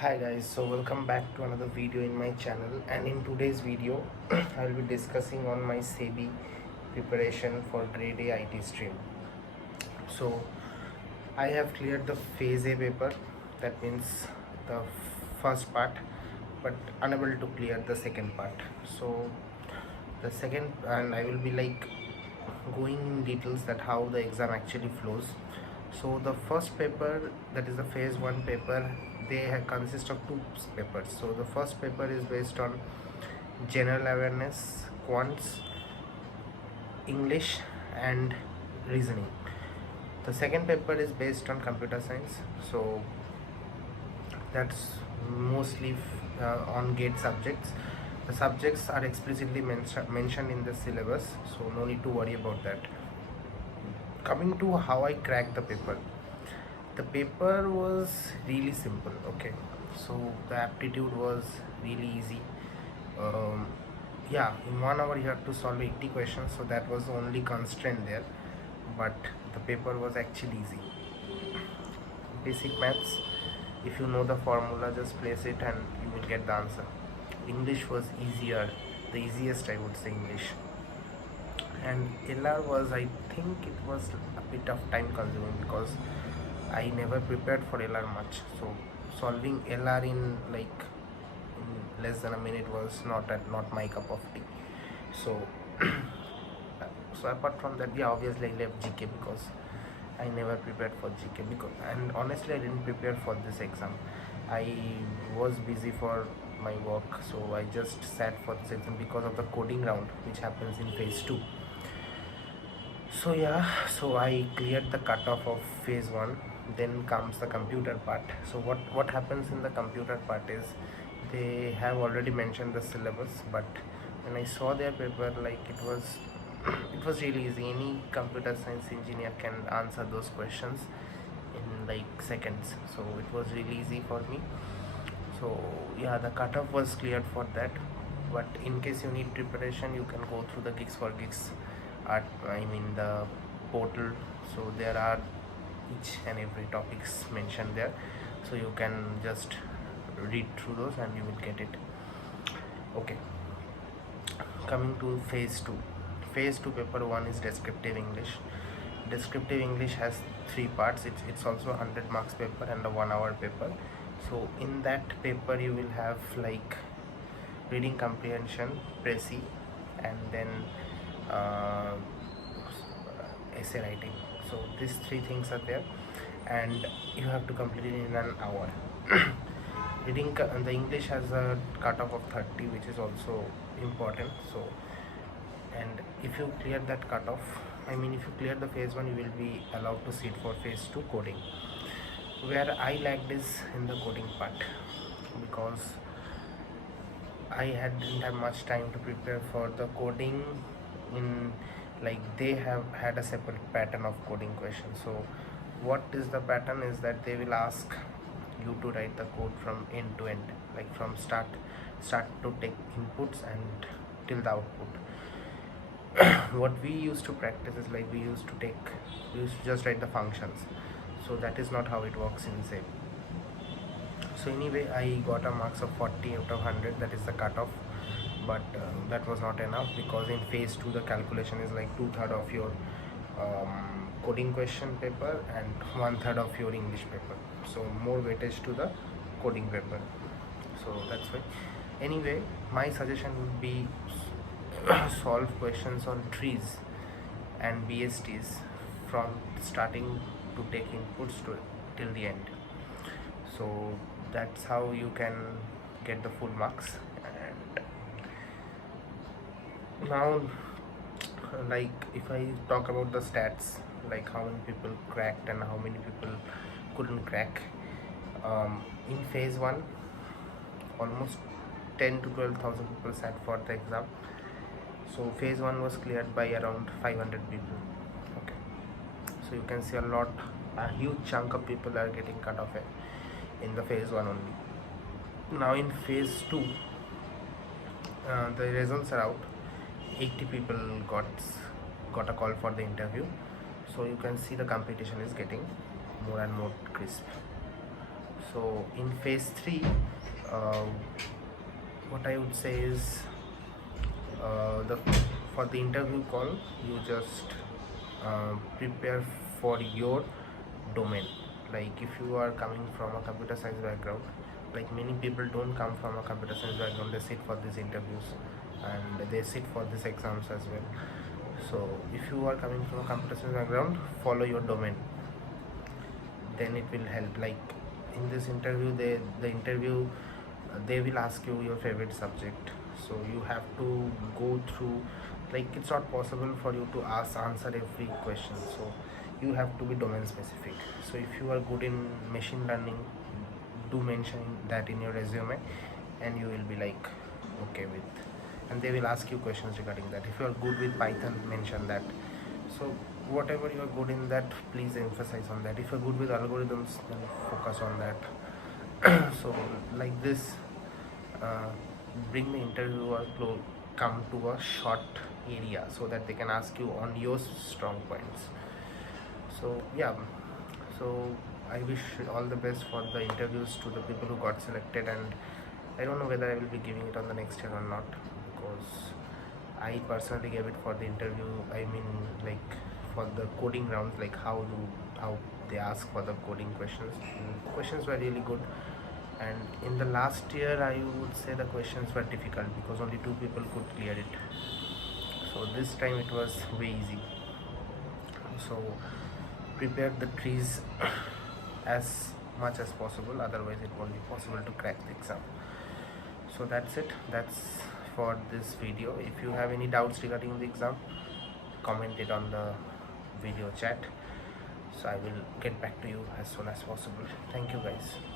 Hi guys, so welcome back to another video in my channel, and in today's video I will be discussing on my Sebi preparation for grade A IT stream. So I have cleared the phase A paper, that means the first part, but unable to clear the second part. So the second, and I will be like going in details that how the exam actually flows. So the first paper, that is the phase 1 paper, they consist of two papers. So the first paper is based on general awareness, quants, English and reasoning. The second paper is based on computer science, so that's mostly on gate subjects. The subjects are explicitly mentioned in the syllabus, so no need to worry about that. Coming to how I cracked the paper was really simple. Okay, so the aptitude was really easy. um, yeah, in 1 hour you have to solve 80 questions, so that was the only constraint there, but the paper was actually easy. Basic maths, if you know the formula, just place it and you will get the answer. English was easier, the easiest I would say, English. And LR was, I think it was a bit of time consuming because I never prepared for LR much, so solving LR in like in less than a minute was not my cup of tea. So so apart from that, yeah, obviously I left GK because I never prepared for GK, because, and honestly I didn't prepare for this exam. I was busy for my work, so I just sat for this exam because of the coding round which happens in phase 2. So yeah, so I cleared the cutoff of phase 1. Then comes the computer part. So what happens in the computer part is they have already mentioned the syllabus, but when I saw their paper, like it was it was really easy. Any computer science engineer can answer those questions in like seconds, so it was really easy for me. So yeah, the cutoff was cleared for that. But in case you need preparation, you can go through the gigs for gigs at, I mean, the portal. So there are each and every topics mentioned there, so you can just read through those and you will get it. Okay, coming to phase 2 paper 1 is descriptive English. Descriptive English has 3 parts. It's also 100 marks paper and a 1 hour paper. So in that paper you will have like reading comprehension, précis, and then uh, essay writing. So these 3 things are there, and you have to complete it in an hour. The English has a cutoff of 30, which is also important. So, and if you clear that cutoff, I mean, if you clear the phase 1, you will be allowed to sit for phase 2 coding. Where I lagged is in the coding part, because didn't have much time to prepare for the coding. In like they have had a separate pattern of coding questions. So what is the pattern is that they will ask you to write the code from end to end, like from start to take inputs and till the output. What we used to practice is like we used to just write the functions. So that is not how it works in Sebi. So anyway, I got a marks of 40 out of 100, that is the cutoff. But that was not enough, because in phase 2 the calculation is like 2/3 of your coding question paper and 1/3 of your English paper, so more weightage to the coding paper. So that's why, anyway, my suggestion would be solve questions on trees and BSTs from starting to take inputs to till the end. So that's how you can get the full marks. And now, like if I talk about the stats, like how many people cracked and how many people couldn't crack, in phase 1 almost 10 to 12,000 people sat for the exam. So phase 1 was cleared by around 500 people. Okay, so you can see a huge chunk of people are getting cut off in the phase 1 only. Now in phase 2, the results are out. 80 people got a call for the interview. So you can see the competition is getting more and more crisp. So in phase 3, uh, what I would say is, the for the interview call, you just prepare for your domain. Like if you are coming from a computer science background, like many people don't come from a computer science background, they sit for these interviews and they sit for these exams as well. So if you are coming from a computer science background, follow your domain, then it will help. Like in this interview, they will ask you your favorite subject, so you have to go through, like it's not possible for you to answer every question, so you have to be domain specific. So if you are good in machine learning, do mention that in your resume, and you will be like okay with, and they will ask you questions regarding that. If you are good with Python, mention that. So whatever you are good in, that please emphasize on that. If you're good with algorithms, then focus on that. So like this, uh, bring the interviewer to come to a short area so that they can ask you on your strong points. So yeah, so I wish all the best for the interviews to the people who got selected, and I don't know whether I will be giving it on the next year or not, because I personally gave it for the interview. I mean, like for the coding rounds, like how they ask for the coding questions. The questions were really good, and in the last year, I would say the questions were difficult because only 2 people could clear it. So this time it was way easy. So prepare the trees as much as possible, otherwise it won't be possible to crack the exam. So that's it, that's for this video. If you have any doubts regarding the exam, comment it on the video chat, so I will get back to you as soon as possible. Thank you guys.